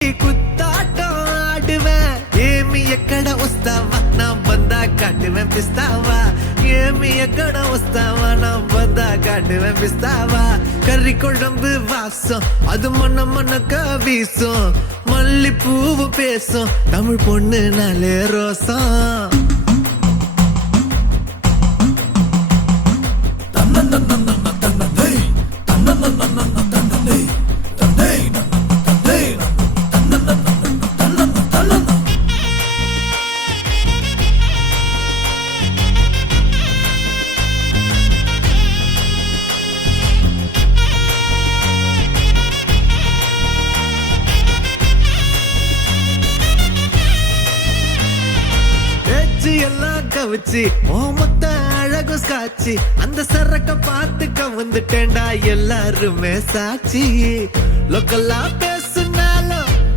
குத்தாட்டம் ஆடுவேன் ஏமி ఎక్కడ వస్తావా నా బందా కాటువేం పిస్తావా ఏమి ఎక్కడ వస్తావా నా బందా కాటువేం పిస్తావா கறி குழம்பு வாசம் அது மன மனக்க வீசும் மல்லிப்பூவு பேசும் தமிழ் பொண்ணு நாளே ரோசம் எல்லாம் கவிச்சு ஓமத்த அழகு காட்சி அந்த சரக்க பார்த்து கவுந்துட்டேன்டா எல்லாருமே சாட்சி லோக்கல்லா